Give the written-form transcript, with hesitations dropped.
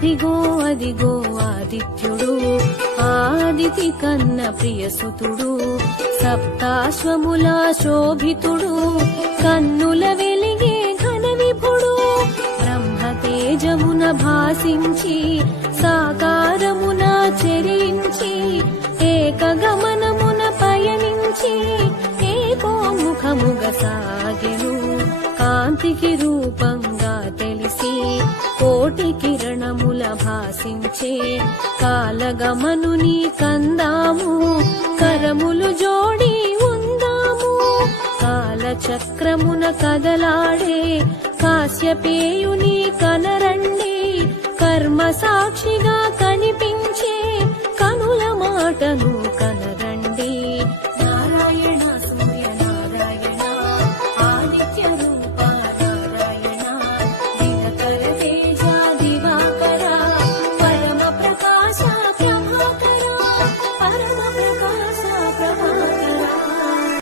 అదిగో అదిగో ఆదిత్యుడు ఆదితి కన్న ప్రియసుతుడు సప్తాశ్వముల శోభితుడు కన్నుల వెలిగే ఘన విభుడు బ్రహ్మతేజమున భాసించి సాకారమున చెరించి ఏకగమనమున పయనించి ఏకోముఖముగ సాగెను కాంతికి రూపంగా తెలిసి కోటి కిరణముల భాసించే కాలగమనుని కందాము కరములు జోడి ఉందాము కాలచక్రమున కదలాడే కాశ్యపేయుని కనరండి కర్మ సాక్షిగా కనిపించే కనుల మాటను కన